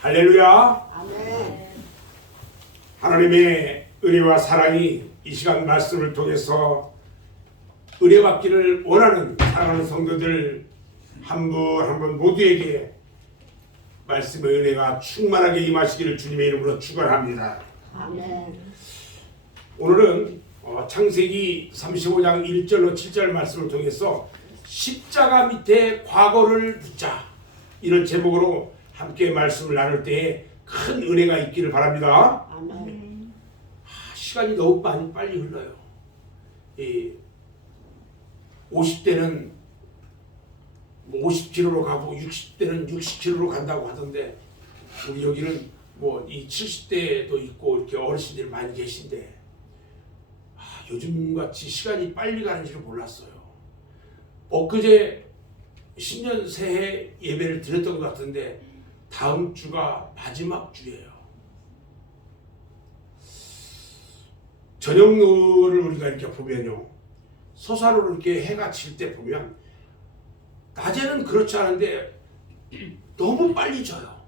할렐루야. 아멘. 하나님의 은혜와 사랑이 이 시간 말씀을 통해서 은혜 받기를 원하는 사랑하는 성도들 한 분 한 분 모두에게 말씀의 은혜가 충만하게 임하시기를 주님의 이름으로 축원합니다. 아멘. 오늘은 창세기 35장 1절로 7절 말씀을 통해서 십자가 밑에 과거를 묻자, 이런 제목으로 함께 말씀을 나눌 때에 큰 은혜가 있기를 바랍니다. 아멘. 시간이 너무 빨리 흘러요. 50대는 50km로 가고 60대는 60km로 간다고 하던데, 우리 여기는 이 70대도 있고 이렇게 어르신들이 많이 계신데, 요즘같이 시간이 빨리 가는지를 몰랐어요. 엊그제 신년 새해 예배를 드렸던 것 같은데 다음 주가 마지막 주예요. 저녁노를 우리가 이렇게 보면요, 서산으로 이렇게 해가 질 때 보면 낮에는 그렇지 않은데 너무 빨리 져요.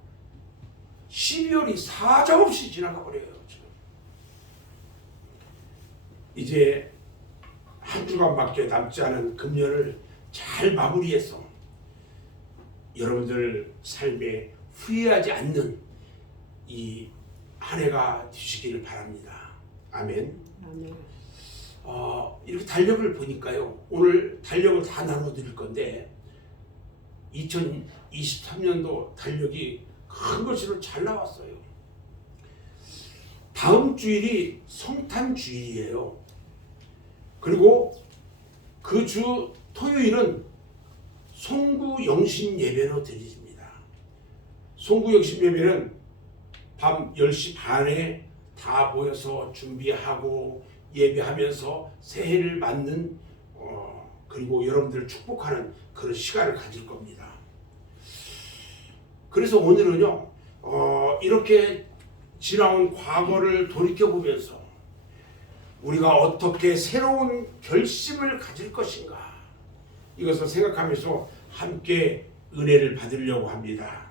12월이 사정없이 지나가 버려요. 이제 한 주간밖에 남지 않은 금년을 잘 마무리해서 여러분들 삶에 후회하지 않는 이 한 해가 되시기를 바랍니다. 아멘. 아멘. 이렇게 달력을 보니까요, 오늘 달력을 다 나눠 드릴 건데 2023년도 달력이 큰 것으로 잘 나왔어요. 다음 주일이 성탄 주일이에요. 그리고 그 주 토요일은 송구 영신 예배로 드립니다. 송구 영신 예배는 밤 10시 반에 다 모여서 준비하고 예배하면서 새해를 맞는 그리고 여러분들을 축복하는 그런 시간을 가질 겁니다. 그래서 오늘은요, 이렇게 지나온 과거를 돌이켜보면서 우리가 어떻게 새로운 결심을 가질 것인가, 이것을 생각하면서 함께 은혜를 받으려고 합니다.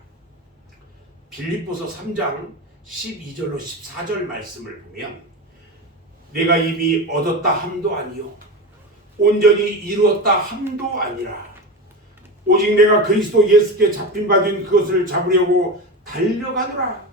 빌립보서 3장 12절로 14절 말씀을 보면, 내가 이미 얻었다 함도 아니요 온전히 이루었다 함도 아니라 오직 내가 그리스도 예수께 잡힌 바 된 그것을 잡으려고 달려가노라.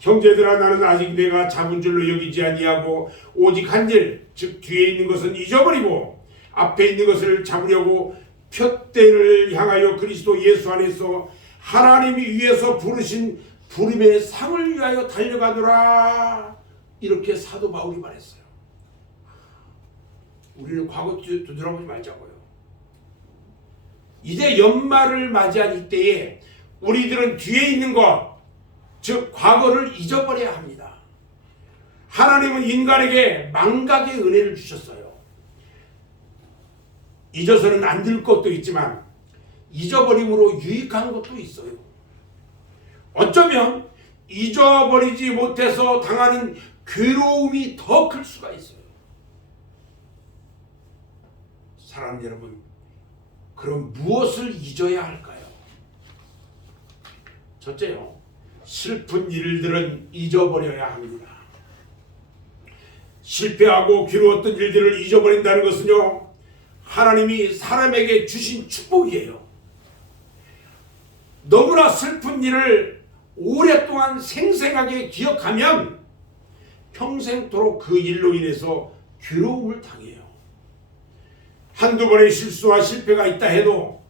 형제들아, 나는 아직 내가 잡은 줄로 여기지 아니하고 오직 한 일, 즉 뒤에 있는 것은 잊어버리고 앞에 있는 것을 잡으려고 표대를 향하여 그리스도 예수 안에서 하나님이 위에서 부르신 부름의 상을 위하여 달려가노라. 이렇게 사도 바울이 말했어요. 우리는 과거 되돌아보지 말자고요. 이제 연말을 맞이한 이때에 우리들은 뒤에 있는 것, 즉 과거를 잊어버려야 합니다. 하나님은 인간에게 망각의 은혜를 주셨어요. 잊어서는 안 될 것도 있지만 잊어버림으로 유익한 것도 있어요. 어쩌면 잊어버리지 못해서 당하는 괴로움이 더 클 수가 있어요. 사랑하는 여러분, 그럼 무엇을 잊어야 할까요? 첫째요, 슬픈 일들은 잊어버려야 합니다. 실패하고 괴로웠던 일들을 잊어버린다는 것은요, 하나님이 사람에게 주신 축복이에요. 너무나 슬픈 일을 오랫동안 생생하게 기억하면 평생토록 그 일로 인해서 괴로움을 당해요. 한두 번의 실수와 실패가 있다 해도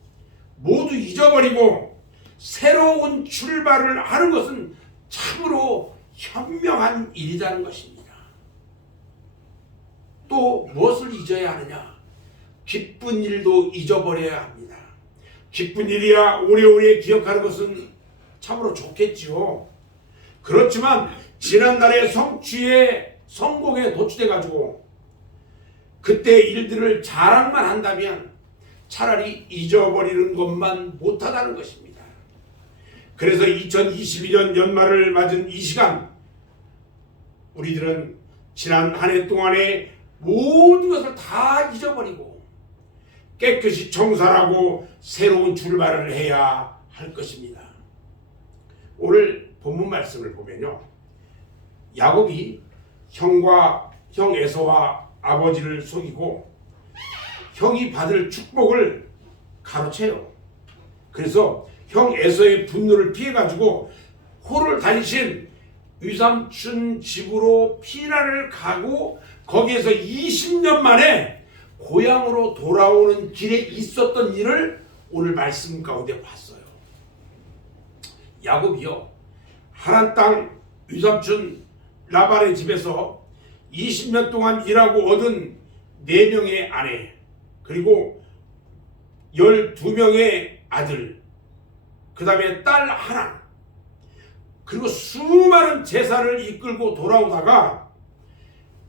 모두 잊어버리고 새로운 출발을 하는 것은 참으로 현명한 일이라는 것입니다. 또 무엇을 잊어야 하느냐? 기쁜 일도 잊어버려야 합니다. 기쁜 일이야 오래오래 기억하는 것은 참으로 좋겠지요. 그렇지만 지난날의 성취에 성공에 도취돼 가지고 그때 일들을 자랑만 한다면 차라리 잊어버리는 것만 못하다는 것입니다. 그래서 2022년 연말을 맞은 이 시간, 우리들은 지난 한 해 동안의 모든 것을 다 잊어버리고 깨끗이 청산하고 새로운 출발을 해야 할 것입니다. 오늘 말씀을 보면요, 야곱이 형 에서와 아버지를 속이고 형이 받을 축복을 가로채요. 그래서 형 에서의 분노를 피해가지고 호를 다니신 위삼촌 집으로 피난을 가고 거기에서 20년 만에 고향으로 돌아오는 길에 있었던 일을 오늘 말씀 가운데 봤어요. 야곱이요, 하란 땅 위삼촌 라반의 집에서 20년 동안 일하고 얻은 4명의 아내, 그리고 12명의 아들, 그 다음에 딸 하나, 그리고 수많은 제사를 이끌고 돌아오다가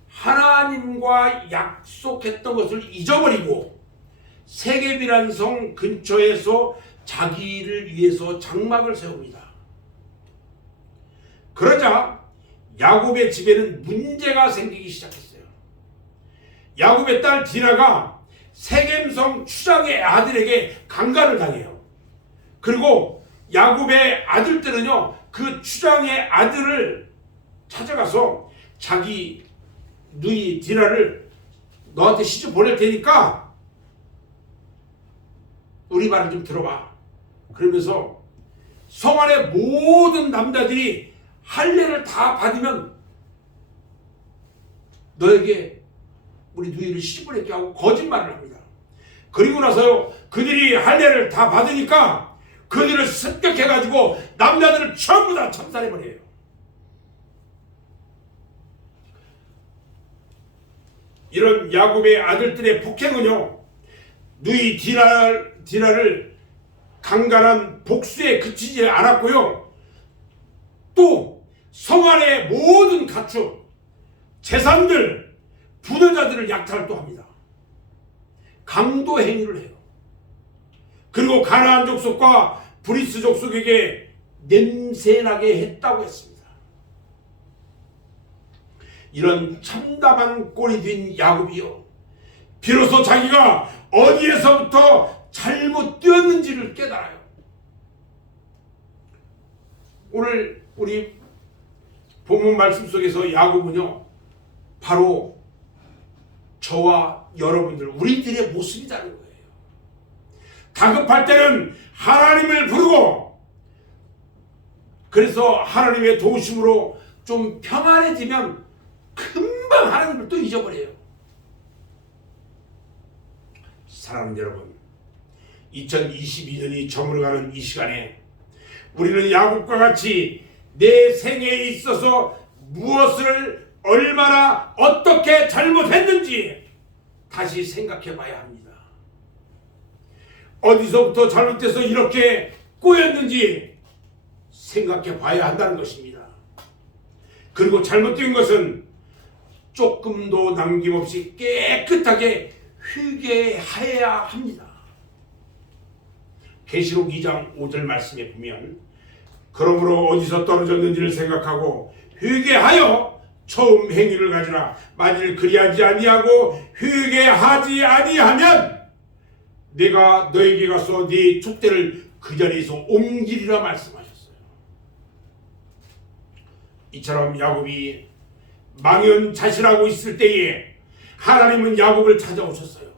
하나님과 약속했던 것을 잊어버리고 세겜이라는 성 근처에서 자기를 위해서 장막을 세웁니다. 그러자 야곱의 집에는 문제가 생기기 시작했어요. 야곱의 딸 디나가 세겜성 추장의 아들에게 강간을 당해요. 그리고 야곱의 아들들은요, 그 추장의 아들을 찾아가서 자기 누이 디나를 너한테 시집 보낼 테니까 우리 말을 좀 들어봐. 그러면서 성 안의 모든 남자들이 할례를 다 받으면 너에게 우리 누이를 시집 보낼게 하고 거짓말을 합니다. 그리고 나서요, 그들이 할례를 다 받으니까 그들을 습격해가지고 남자들을 전부 다 참살해버려요. 이런 야곱의 아들들의 폭행은요, 누이 디나를 강간한 복수에 그치지 않았고요, 또 성 안의 모든 가축, 재산들, 부녀자들을 약탈을 또 합니다. 강도 행위를 해요. 그리고 가나안 족속과 브리스 족속에게 냄새나게 했다고 했습니다. 이런 참담한 꼴이 된 야곱이요, 비로소 자기가 어디에서부터 잘못되었는지를 깨달아요. 오늘 우리 본문 말씀 속에서 야곱은요, 바로 저와 여러분들, 우리들의 모습이라는 거예요. 다급할 때는 하나님을 부르고, 그래서 하나님의 도우심으로 좀 평안해지면 금방 하나님을 또 잊어버려요. 사랑하는 여러분, 2022년이 저물어가는 이 시간에 우리는 야곱과 같이 내 생애에 있어서 무엇을 얼마나 어떻게 잘못했는지 다시 생각해 봐야 합니다. 어디서부터 잘못돼서 이렇게 꼬였는지 생각해 봐야 한다는 것입니다. 그리고 잘못된 것은 조금도 남김없이 깨끗하게 회개해야 합니다. 계시록 2장 5절 말씀에 보면, 그러므로 어디서 떨어졌는지를 생각하고 회개하여 처음 행위를 가지라. 만일 그리하지 아니하고 회개하지 아니하면 내가 너에게 가서 네 촛대를 그 자리에서 옮기리라 말씀하셨어요. 이처럼 야곱이 망연자실하고 있을 때에 하나님은 야곱을 찾아오셨어요.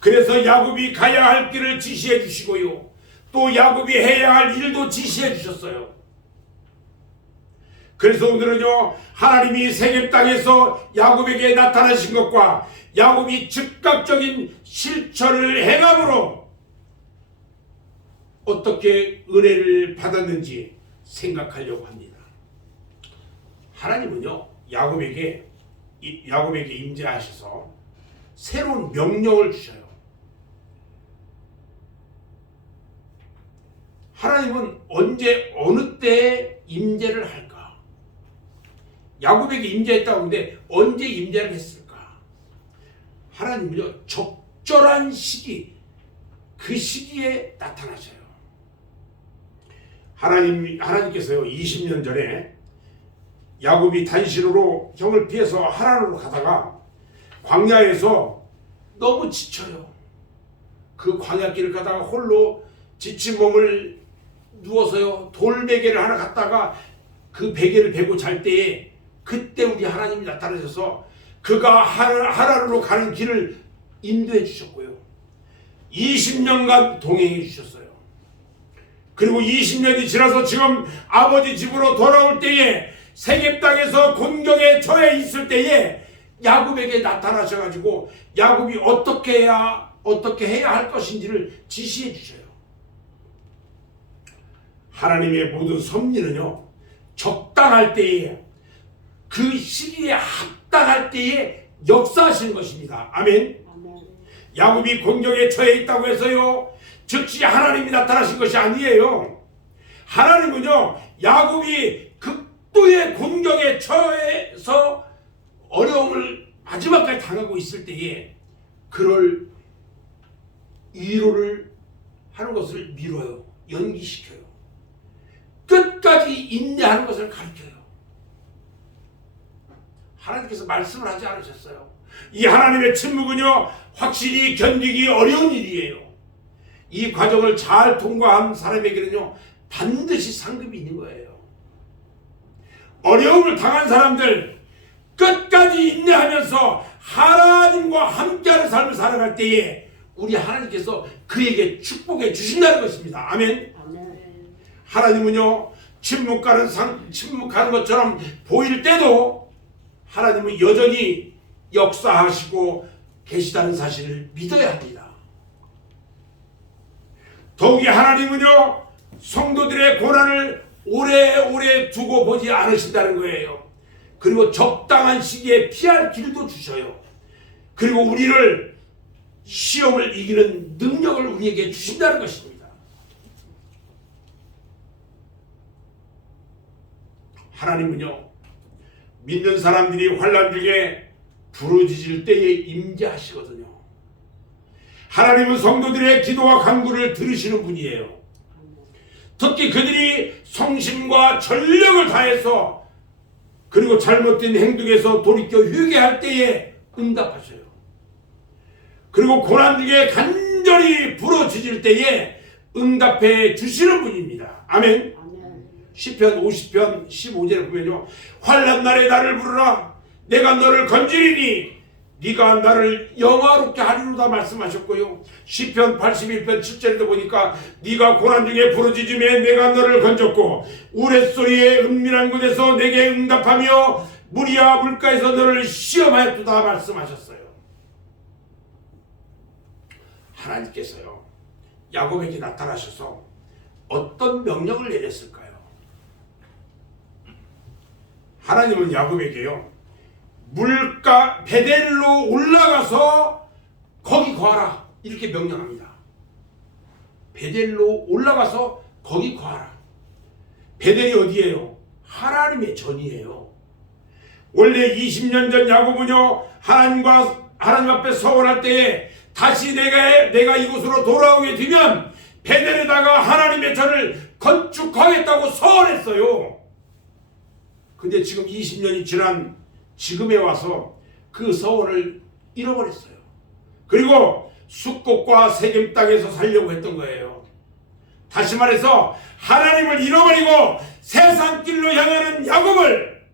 그래서 야곱이 가야 할 길을 지시해 주시고요, 또 야곱이 해야 할 일도 지시해 주셨어요. 그래서 오늘은요, 하나님이 세겜 땅에서 야곱에게 나타나신 것과 야곱이 즉각적인 실천을 행함으로 어떻게 은혜를 받았는지 생각하려고 합니다. 하나님은요, 야곱에게 임재하셔서 새로운 명령을 주셔요. 하나님은 언제 어느 때에 임재를 할까? 야곱에게 임재했다고 하는데 언제 임재를 했을까? 하나님은요, 적절한 시기, 그 시기에 나타나셔요. 하나님께서요, 20년 전에 야곱이 단신으로 형을 피해서 하란으로 가다가 광야에서 너무 지쳐요. 그 광야길을 가다가 홀로 지친 몸을 누워서요 돌베개를 하나 갖다가 그 베개를 베고 잘 때에 그때 우리 하나님이 나타나셔서 그가 하라루로 가는 길을 인도해 주셨고요. 20년간 동행해 주셨어요. 그리고 20년이 지나서 지금 아버지 집으로 돌아올 때에 세겜 땅에서 곤경에 처해 있을 때에 야곱에게 나타나셔가지고 야곱이 어떻게 해야 할 것인지를 지시해 주셔요. 하나님의 모든 섭리는요 적당할 때에 그 시기에 합당할 때에 역사하시는 것입니다. 아멘. 야곱이 곤경에 처해 있다고 해서요 즉시 하나님이 나타나신 것이 아니에요. 하나님은요 야곱이 극도의 곤경에 처해서 어려움을 마지막까지 당하고 있을 때에 그럴 위로를 하는 것을 미뤄요. 연기시켜요. 끝까지 인내하는 것을 가르쳐요. 하나님께서 말씀을 하지 않으셨어요. 이 하나님의 침묵은요 확실히 견디기 어려운 일이에요. 이 과정을 잘 통과한 사람에게는요 반드시 상급이 있는 거예요. 어려움을 당한 사람들 끝까지 인내하면서 하나님과 함께하는 삶을 살아갈 때에 우리 하나님께서 그에게 축복해 주신다는 것입니다. 아멘. 하나님은요 침묵하는 것처럼 보일 때도 하나님은 여전히 역사하시고 계시다는 사실을 믿어야 합니다. 더욱이 하나님은요 성도들의 고난을 오래오래 두고 보지 않으신다는 거예요. 그리고 적당한 시기에 피할 길도 주셔요. 그리고 우리를 시험을 이기는 능력을 우리에게 주신다는 것입니다. 하나님은요 믿는 사람들이 환난 중에 부르짖을 때에 임재하시거든요. 하나님은 성도들의 기도와 간구를 들으시는 분이에요. 특히 그들이 성심과 전력을 다해서 그리고 잘못된 행동에서 돌이켜 회개할 때에 응답하셔요. 그리고 고난 중에 간절히 부르짖을 때에 응답해 주시는 분입니다. 아멘. 시편 50편 15절에 보면요 환난 날에 나를 부르라 내가 너를 건지리니 네가 나를 영화롭게 하리로다 말씀하셨고요. 시편 81편 7절에도 보니까 네가 고난 중에 부르짖음에 내가 너를 건졌고 우레소리의 은밀한 곳에서 내게 응답하며 무리와 물가에서 너를 시험하였도다 말씀하셨어요. 하나님께서요 야곱에게 나타나셔서 어떤 명령을 내렸을까요? 하나님은 야곱에게요 물가 베델로 올라가서 거기 거하라 이렇게 명령합니다. 베델로 올라가서 거기 거하라. 베델이 어디예요? 하나님의 전이에요. 원래 20년 전 야곱은요 하나님 앞에 서원할 때에 다시 내가 이곳으로 돌아오게 되면 베델에다가 하나님의 전을 건축하겠다고 서원했어요. 근데 지금 20년이 지난 지금에 와서 그 서원을 잃어버렸어요. 그리고 숫곳과 세겜 땅에서 살려고 했던 거예요. 다시 말해서 하나님을 잃어버리고 세상 길로 향하는 야곱을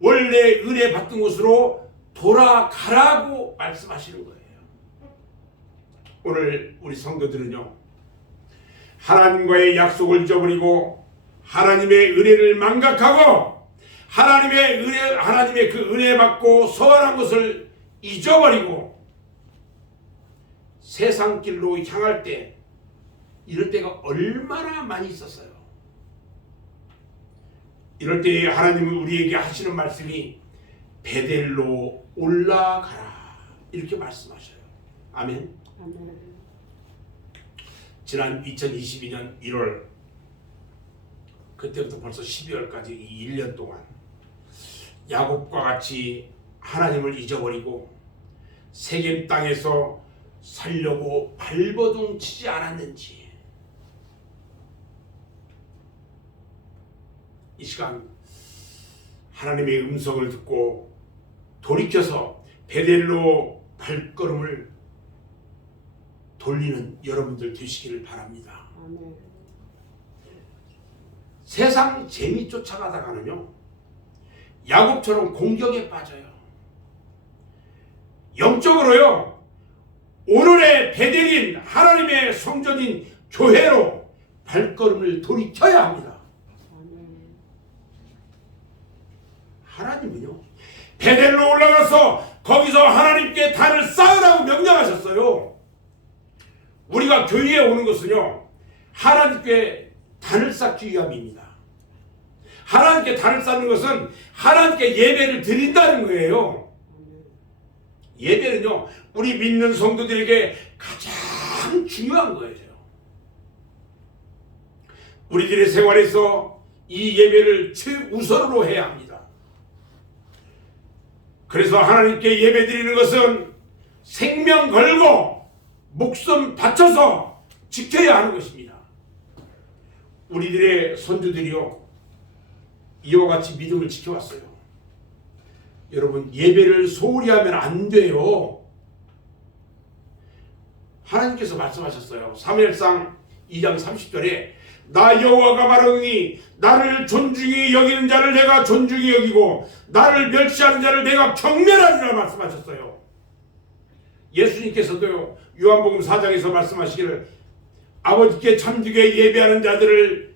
원래 은혜 받던 곳으로 돌아가라고 말씀하시는 거예요. 오늘 우리 성도들은요 하나님과의 약속을 잊어버리고 하나님의 은혜를 망각하고 하나님의 그 은혜 받고 서원한 것을 잊어버리고 세상 길로 향할 때 이럴 때가 얼마나 많이 있었어요. 이럴 때 하나님은 우리에게 하시는 말씀이 베델로 올라가라 이렇게 말씀하셔요. 아멘. 지난 2022년 1월 그때부터 벌써 12월까지 이 1년 동안 야곱과 같이 하나님을 잊어버리고 세겜 땅에서 살려고 발버둥 치지 않았는지 이 시간 하나님의 음성을 듣고 돌이켜서 베델로 발걸음을 돌리는 여러분들 되시기를 바랍니다. 세상 재미 쫓아가다가는요, 야곱처럼 공격에 빠져요. 영적으로요, 오늘의 베델인 하나님의 성전인 교회로 발걸음을 돌이켜야 합니다. 하나님은요, 베델로 올라가서 거기서 하나님께 단을 쌓으라고 명령하셨어요. 우리가 교회에 오는 것은요, 하나님께 단을 쌓기 위함입니다. 하나님께 단을 쌓는 것은 하나님께 예배를 드린다는 거예요. 예배는요, 우리 믿는 성도들에게 가장 중요한 거예요. 우리들의 생활에서 이 예배를 최우선으로 해야 합니다. 그래서 하나님께 예배 드리는 것은 생명 걸고 목숨 바쳐서 지켜야 하는 것입니다. 우리들의 선조들이요, 이와 같이 믿음을 지켜왔어요. 여러분, 예배를 소홀히 하면 안 돼요. 하나님께서 말씀하셨어요. 사무엘상 2장 30절에 나 여호와가 말하노니 나를 존중히 여기는 자를 내가 존중히 여기고 나를 멸시하는 자를 내가 경멸하리라 말씀하셨어요. 예수님께서도요, 요한복음 4장에서 말씀하시기를 아버지께 참되게 예배하는 자들을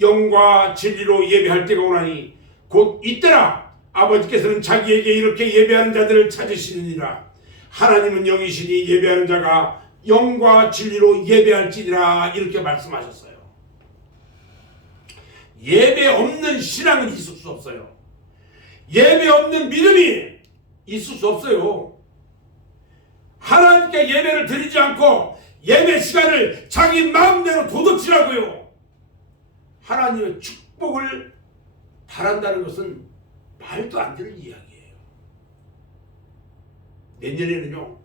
영과 진리로 예배할 때가 오나니 곧 이때라 아버지께서는 자기에게 이렇게 예배하는 자들을 찾으시느니라. 하나님은 영이시니 예배하는 자가 영과 진리로 예배할지니라. 이렇게 말씀하셨어요. 예배 없는 신앙은 있을 수 없어요. 예배 없는 믿음이 있을 수 없어요. 하나님께 예배를 드리지 않고 예배 시간을 자기 마음대로 도둑질하고요, 하나님의 축복을 바란다는 것은 말도 안 되는 이야기예요. 내년에는요,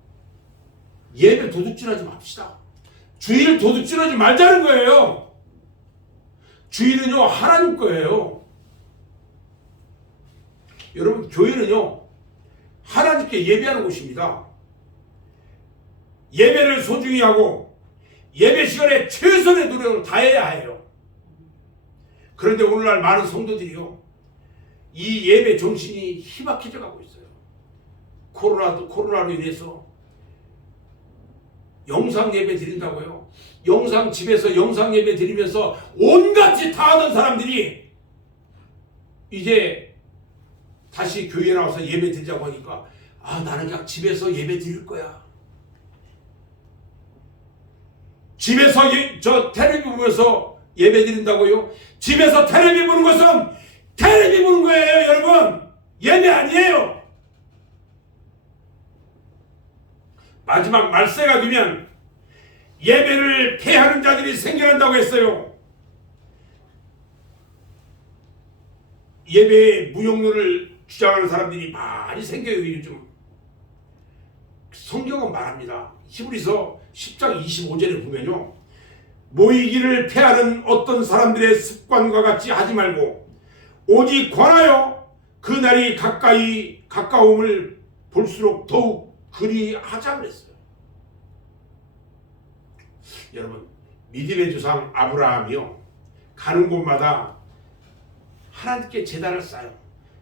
예배 도둑질하지 맙시다. 주일 도둑질하지 말자는 거예요. 주일은요, 하나님 거예요. 여러분, 교회는요, 하나님께 예배하는 곳입니다. 예배를 소중히 하고 예배 시간에 최선의 노력을 다해야 해요. 그런데 오늘날 많은 성도들이요, 이 예배 정신이 희박해져 가고 있어요. 코로나로 인해서 영상 예배 드린다고요. 집에서 영상 예배 드리면서 온갖 짓 다 하던 사람들이 이제 다시 교회에 나와서 예배 드리자고 하니까 나는 그냥 집에서 예배 드릴 거야. 집에서 저 텔레비 보면서 예배 드린다고요? 집에서 텔레비 보는 것은 텔레비 보는 거예요, 여러분. 예배 아니에요. 마지막 말세가 되면 예배를 폐하는 자들이 생겨난다고 했어요. 예배의 무용론을 주장하는 사람들이 많이 생겨요, 요즘. 성경은 말합니다. 히브리서 10장 25절에 보면요, 모이기를 폐하는 어떤 사람들의 습관과 같이 하지 말고 오직 권하여 그 날이 가까움을 볼수록 더욱 그리 하자 그랬어요. 여러분, 믿음의 조상 아브라함이요, 가는 곳마다 하나님께 제단을 쌓아요.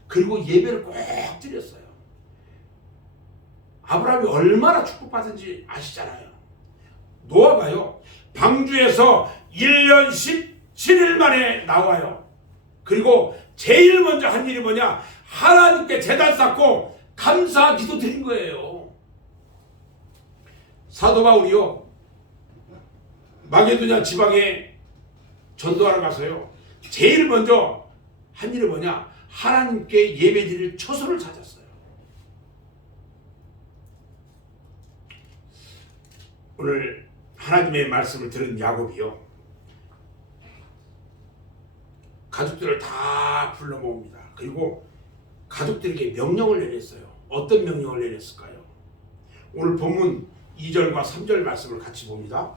그리고 예배를 꼭 드렸어요. 아브라함이 얼마나 축복받은지 아시잖아요. 노아가요, 방주에서 1년 17일 만에 나와요. 그리고 제일 먼저 한 일이 뭐냐? 하나님께 제단 쌓고 감사 기도 드린 거예요. 사도 바울이요, 마게도냐 지방에 전도하러 가서요, 제일 먼저 한 일이 뭐냐? 하나님께 예배드릴 처소를 찾았어요. 오늘 하나님의 말씀을 들은 야곱이요, 가족들을 다 불러 모읍니다. 그리고 가족들에게 명령을 내렸어요. 어떤 명령을 내렸을까요? 오늘 본문 2절과 3절 말씀을 같이 봅니다.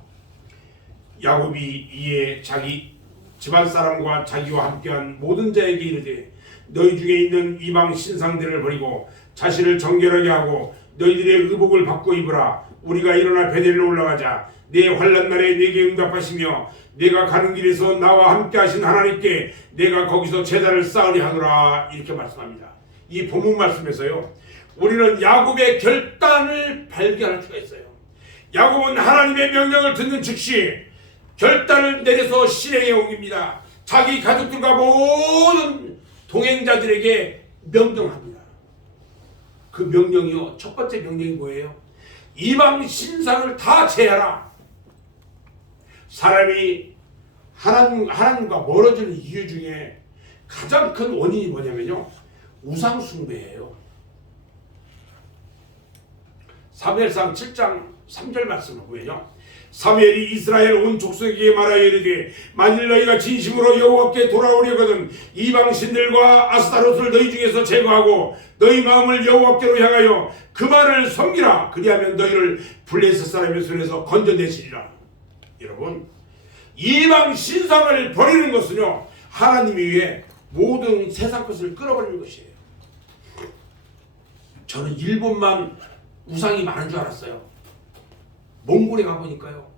야곱이 이에 자기 집안 사람과 자기와 함께한 모든 자에게 이르되 너희 중에 있는 이방 신상들을 버리고 자신을 정결하게 하고 너희들의 의복을 바꿔 입으라. 우리가 일어나 베델로 올라가자. 내 환난 날에 내게 응답하시며 내가 가는 길에서 나와 함께 하신 하나님께 내가 거기서 제단을 쌓으려 하노라. 이렇게 말씀합니다. 이 본문 말씀에서요, 우리는 야곱의 결단을 발견할 수가 있어요. 야곱은 하나님의 명령을 듣는 즉시 결단을 내려서 실행에 옮깁니다. 자기 가족들과 모든 동행자들에게 명령합니다. 그 명령이요, 첫 번째 명령이 뭐예요? 이방 신상을 다 제하라. 사람이 하나님과 멀어지는 이유 중에 가장 큰 원인이 뭐냐면요, 우상 숭배예요. 사무엘상 7장 3절 말씀을 보면요, 사무엘이 이스라엘 온 족속에게 말하여 이르되 만일 너희가 진심으로 여호와께 돌아오려거든 이방 신들과 아스타롯을 너희 중에서 제거하고 너희 마음을 여호와께로 향하여 그만을 섬기라. 그리하면 너희를 블레셋 사람의 손에서 건져내시리라. 여러분, 이방 신상을 버리는 것은요, 하나님이 위해 모든 세상 것을 끌어버리는 것이에요. 저는 일본만 우상이 많은 줄 알았어요. 몽골에 가보니까요,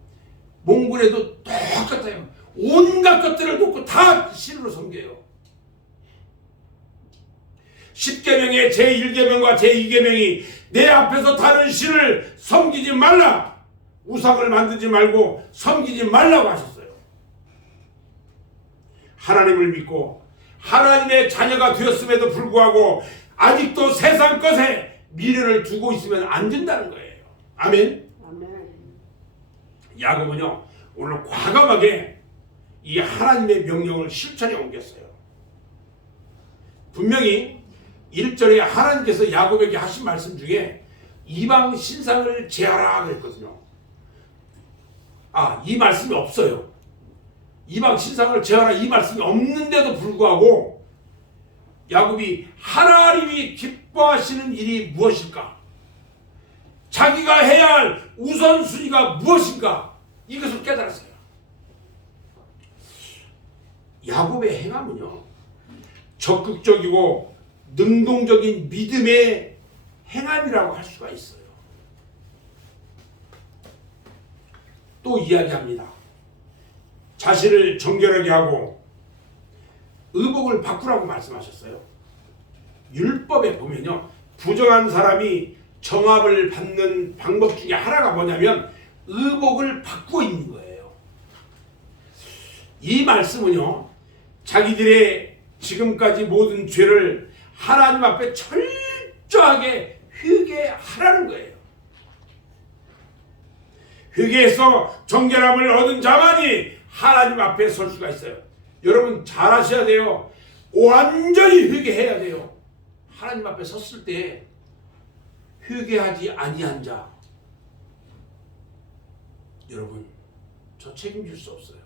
몽골에도 똑같아요. 온갖 것들을 놓고 다 신으로 섬겨요. 10계명의 제1계명과 제2계명이 내 앞에서 다른 신을 섬기지 말라, 우상을 만들지 말고 섬기지 말라고 하셨어요. 하나님을 믿고 하나님의 자녀가 되었음에도 불구하고 아직도 세상 것에 미래를 두고 있으면 안 된다는 거예요. 아멘. 야곱은요, 오늘 과감하게 이 하나님의 명령을 실천에 옮겼어요. 분명히 1절에 하나님께서 야곱에게 하신 말씀 중에 이방 신상을 제하라 그랬거든요. 이 말씀이 없어요. 이방 신상을 제하라 이 말씀이 없는데도 불구하고 야곱이 하나님이 기뻐하시는 일이 무엇일까? 자기가 해야 할 우선순위가 무엇인가? 이것을 깨달았어요. 야곱의 행함은요, 적극적이고 능동적인 믿음의 행함이라고 할 수가 있어요. 또 이야기합니다. 자신을 정결하게 하고 의복을 바꾸라고 말씀하셨어요. 율법에 보면요, 부정한 사람이 정합을 받는 방법 중에 하나가 뭐냐면 의복을 바꾸어 입는 거예요. 이 말씀은요, 자기들의 지금까지 모든 죄를 하나님 앞에 철저하게 회개하라는 거예요. 회개해서 정결함을 얻은 자만이 하나님 앞에 설 수가 있어요. 여러분 잘 아셔야 돼요. 완전히 회개해야 돼요. 하나님 앞에 섰을 때 회개하지 아니한 자, 여러분 저 책임질 수 없어요.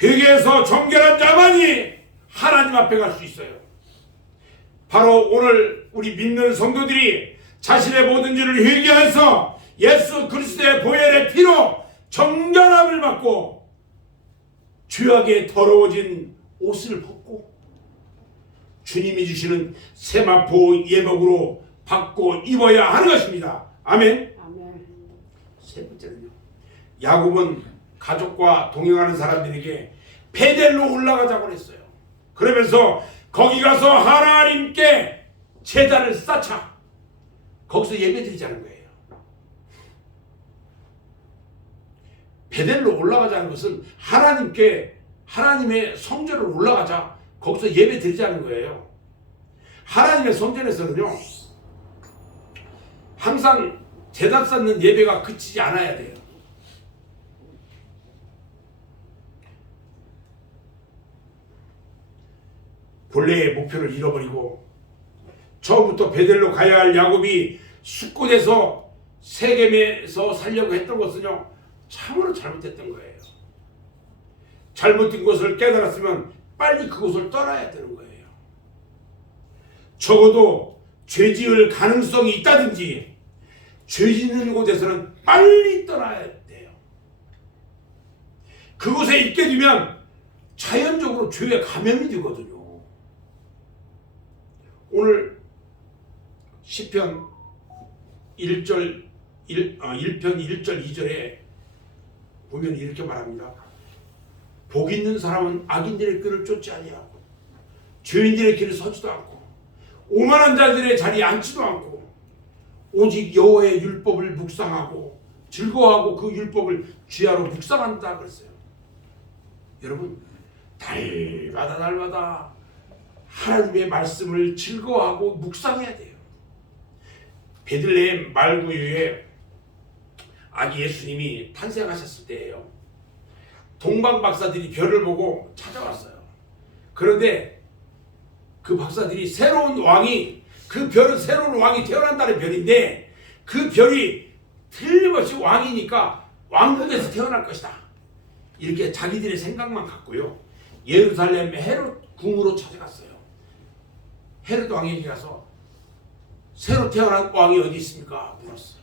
회개해서 정결한 자만이 하나님 앞에 갈 수 있어요. 바로 오늘 우리 믿는 성도들이 자신의 모든 죄를 회개해서 예수 그리스도의 보혈의 피로 정결함을 받고 죄악에 더러워진 옷을 벗고 주님이 주시는 세마포 예복으로 받고 입어야 하는 것입니다. 아멘. 아멘. 세 번째는요, 야곱은 가족과 동행하는 사람들에게 베델로 올라가자고 했어요. 그러면서 거기 가서 하나님께 제단을 쌓자. 거기서 예배드리자는 거예요. 베델로 올라가자는 것은 하나님께, 하나님의 성전을 올라가자, 거기서 예배드리자는 거예요. 하나님의 성전에서는요, 항상 제단 쌓는 예배가 그치지 않아야 돼요. 본래의 목표를 잃어버리고 처음부터 베델로 가야 할 야곱이 숫곳에서 세겜에서 살려고 했던 것은요, 참으로 잘못했던 거예요. 잘못된 것을 깨달았으면 빨리 그곳을 떠나야 되는 거예요. 적어도 죄 지을 가능성이 있다든지 죄 짓는 곳에서는 빨리 떠나야 돼요. 그곳에 있게 되면 자연적으로 죄에 감염이 되거든요. 오늘 시편 1절 1편 1절 2절에 보면 이렇게 말합니다. 복 있는 사람은 악인들의 끈을 쫓지 아니하고 죄인들의 길을 서지도 않고 오만한 자들의 자리에 앉지도 않고 오직 여호와의 율법을 묵상하고 즐거워하고 그 율법을 주야로 묵상한다 그랬어요. 여러분, 날마다 하나님의 말씀을 즐거워하고 묵상해야 돼요. 베들레헴 말구유에 아기 예수님이 탄생하셨을 때예요. 동방 박사들이 별을 보고 찾아왔어요. 그런데 그 박사들이 그 별은 새로운 왕이 태어난다는 별인데 그 별이 틀림없이 왕이니까 왕국에서 태어날 것이다. 이렇게 자기들의 생각만 갖고요. 예루살렘 헤롯 궁으로 찾아갔어요. 헤롯 왕에게 가서 새로 태어난 왕이 어디 있습니까? 물었어요.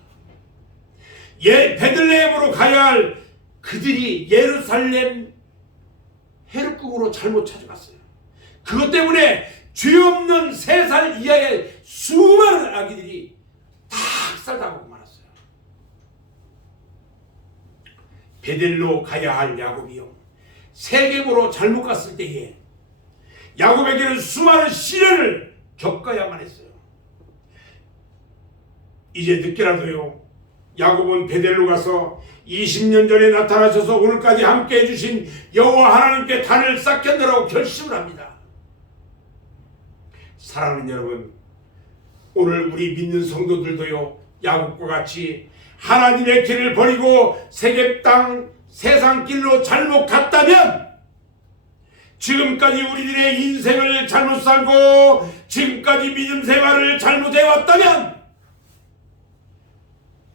베들레헴으로 가야 할 그들이 예루살렘 헤롯궁으로 잘못 찾아갔어요. 그것 때문에 죄 없는 3살 이하의 수많은 아기들이 다 학살당하고 말았어요. 베델로 가야 할 야곱이요, 세겜으로 잘못 갔을 때에 야곱에게는 수많은 시련을 겪어야만 했어요. 이제 늦게라도요, 야곱은 베델로 가서 20년 전에 나타나셔서 오늘까지 함께 해주신 여호와 하나님께 단을 쌓겠노라고 결심을 합니다. 사랑하는 여러분, 오늘 우리 믿는 성도들도요, 야곱과 같이 하나님의 길을 버리고 세겜 땅 세상 길로 잘못 갔다면, 지금까지 우리들의 인생을 잘못 살고 지금까지 믿음 생활을 잘못해왔다면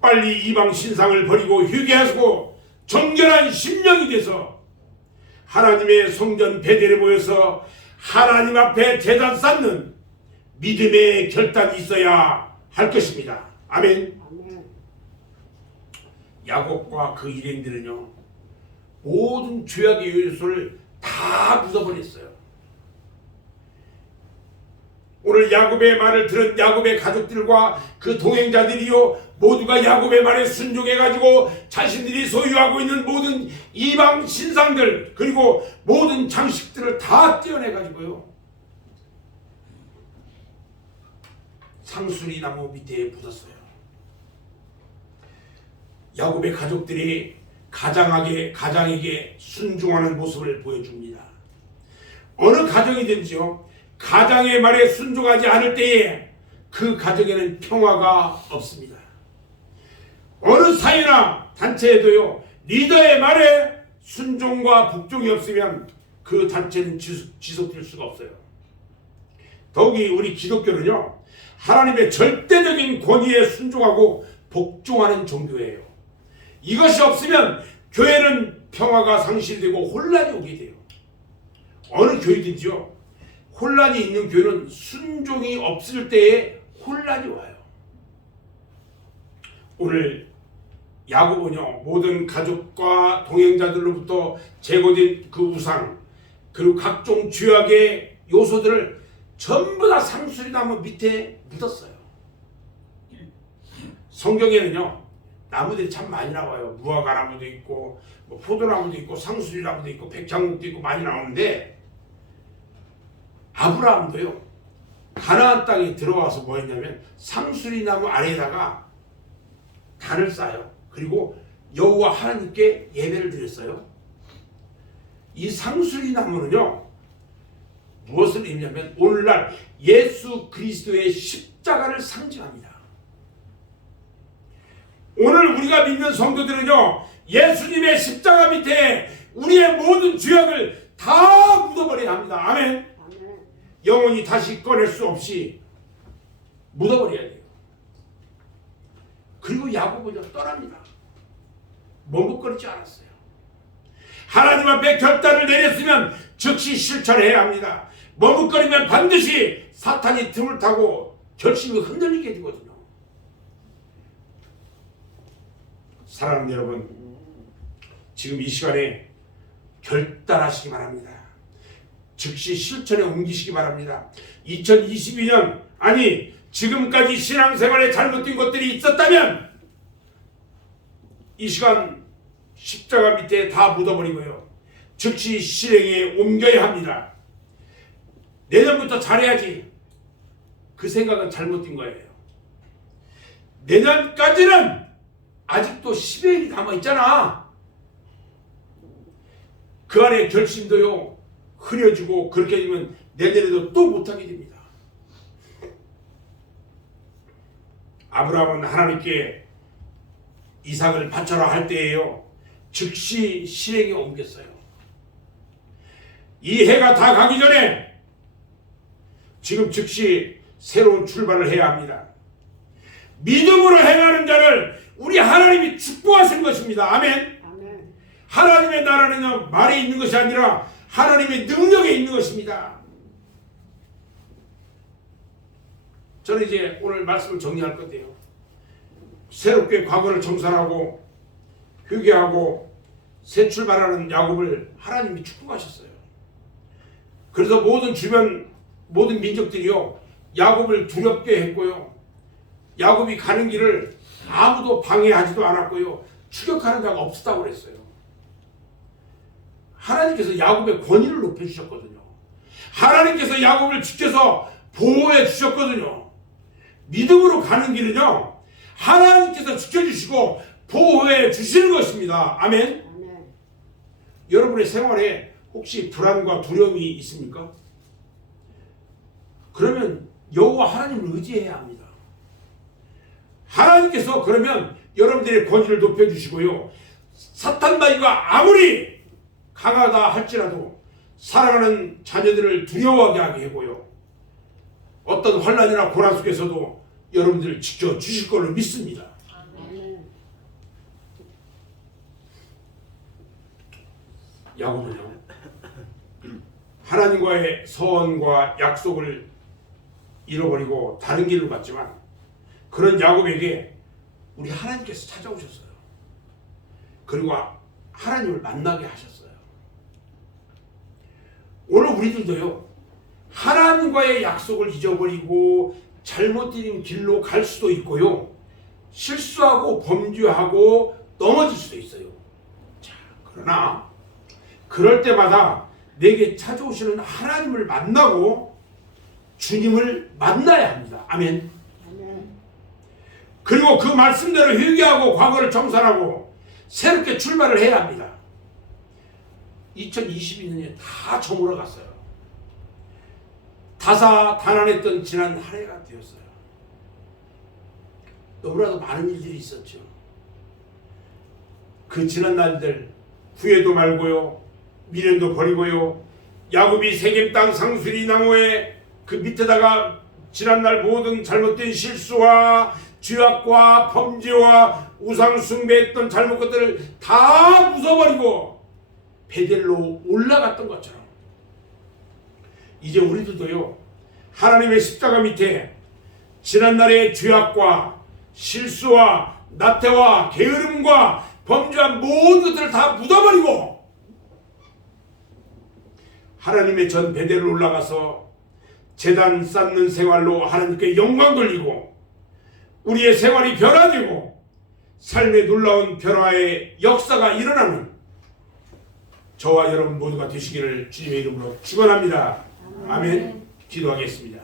빨리 이방 신상을 버리고 회개하고 정결한 심령이 돼서 하나님의 성전 베델에 모여서 하나님 앞에 제단 쌓는 믿음의 결단이 있어야 할 것입니다. 아멘. 야곱과 그 일행들은요, 모든 죄악의 요소를 다 묻어버렸어요. 오늘 야곱의 말을 들은 야곱의 가족들과 그 동행자들이요, 모두가 야곱의 말에 순종해가지고 자신들이 소유하고 있는 모든 이방 신상들 그리고 모든 장식들을 다 떼어내가지고요, 상수리 나무 밑에 묻었어요. 야곱의 가족들이 가장에게 순종하는 모습을 보여줍니다. 어느 가정이든지요, 가장의 말에 순종하지 않을 때에 그 가정에는 평화가 없습니다. 어느 사회나 단체에도요, 리더의 말에 순종과 복종이 없으면 그 단체는 지속될 수가 없어요. 더욱이 우리 기독교는요, 하나님의 절대적인 권위에 순종하고 복종하는 종교예요. 이것이 없으면 교회는 평화가 상실되고 혼란이 오게 돼요. 어느 교회든지요, 혼란이 있는 교회는 순종이 없을 때에 혼란이 와요. 오늘 야곱은요, 모든 가족과 동행자들로부터 제거된 그 우상 그리고 각종 죄악의 요소들을 전부 다 상수리나무 밑에 묻었어요. 성경에는요, 나무들이 참 많이 나와요. 무화과나무도 있고 뭐 포도나무도 있고 상수리나무도 있고 백향목도 있고 많이 나오는데, 아브라함도요, 가나안 땅에 들어와서 뭐 했냐면 상수리나무 아래에다가 단을 쌓아요. 그리고 여호와 하나님께 예배를 드렸어요. 이 상수리나무는요, 무엇을 의미하면 오늘날 예수 그리스도의 십자가를 상징합니다. 오늘 우리가 믿는 성도들은요, 예수님의 십자가 밑에 우리의 모든 죄악을 다 묻어버려야 합니다. 아멘. 영원히 다시 꺼낼 수 없이 묻어버려야 돼요. 그리고 야곱은요, 떠납니다. 머뭇거리지 않았어요. 하나님 앞에 결단을 내렸으면 즉시 실천해야 합니다. 머뭇거리면 반드시 사탄이 틈을 타고 결심이 흔들리게 되거든요. 사랑하는 여러분, 지금 이 시간에 결단하시기 바랍니다. 즉시 실천에 옮기시기 바랍니다. 2022년, 아니 지금까지 신앙생활에 잘못된 것들이 있었다면 이 시간 십자가 밑에 다 묻어버리고요. 즉시 실행에 옮겨야 합니다. 내년부터 잘해야지. 그 생각은 잘못된 거예요. 내년까지는 아직도 10일이 남아있잖아. 그 안에 결심도요 흐려지고 그렇게 되면 내년에도 또 못하게 됩니다. 아브라함은 하나님께 이삭을 바쳐라 할 때에요 즉시 실행에 옮겼어요. 이 해가 다 가기 전에 지금 즉시 새로운 출발을 해야 합니다. 믿음으로 행하는 자를 우리 하나님이 축복하신 것입니다. 아멘. 아멘. 하나님의 나라는 말에 있는 것이 아니라 하나님의 능력에 있는 것입니다. 저는 이제 오늘 말씀을 정리할 건데요. 새롭게 과거를 정산하고 회개하고 새 출발하는 야곱을 하나님이 축복하셨어요. 그래서 모든 주변 모든 민족들이요 야곱을 두렵게 했고요. 야곱이 가는 길을 아무도 방해하지도 않았고요. 추격하는 자가 없었다고 그랬어요. 하나님께서 야곱의 권위를 높여주셨거든요. 하나님께서 야곱을 지켜서 보호해 주셨거든요. 믿음으로 가는 길은요 하나님께서 지켜주시고 보호해 주시는 것입니다. 아멘. 아멘. 여러분의 생활에 혹시 불안과 두려움이 있습니까? 그러면 여호와 하나님을 의지해야 합니다. 하나님께서 그러면 여러분들의 권위를 높여주시고요. 사탄마귀가 아무리 강하다 할지라도 사랑하는 자녀들을 두려워하게 하게 하고요. 어떤 환난이나 고난 속에서도 여러분들을 지켜주실 걸로 믿습니다. 아멘. 야곱은요 하나님과의 서원과 약속을 잃어버리고 다른 길로 갔지만 그런 야곱에게 우리 하나님께서 찾아오셨어요. 그리고 하나님을 만나게 하셨어요. 오늘 우리들도요 하나님과의 약속을 잊어버리고 잘못된 길로 갈 수도 있고요 실수하고 범죄하고 넘어질 수도 있어요. 자, 그러나 그럴 때마다 내게 찾아오시는 하나님을 만나고 주님을 만나야 합니다. 아멘. 아멘. 그리고 그 말씀대로 회개하고 과거를 정산하고 새롭게 출발을 해야 합니다. 2022년에 다 저물어 갔어요. 다사다난했던 지난 한 해가 되었어요. 너무나도 많은 일들이 있었죠. 그 지난 날들 후회도 말고요 미련도 버리고요 야곱이 세겜 땅 상수리 나무에 그 밑에다가 지난날 모든 잘못된 실수와 죄악과 범죄와 우상 숭배했던 잘못 것들을 다 부숴버리고 베델로 올라갔던 것처럼 이제 우리들도요 하나님의 십자가 밑에 지난날의 죄악과 실수와 나태와 게으름과 범죄한 모든 것들을 다 묻어버리고 하나님의 전 베델로 올라가서 제단 쌓는 생활로 하나님께 영광 돌리고 우리의 생활이 변화되고 삶의 놀라운 변화의 역사가 일어나는 저와 여러분 모두가 되시기를 주님의 이름으로 축원합니다. 아멘. 기도하겠습니다.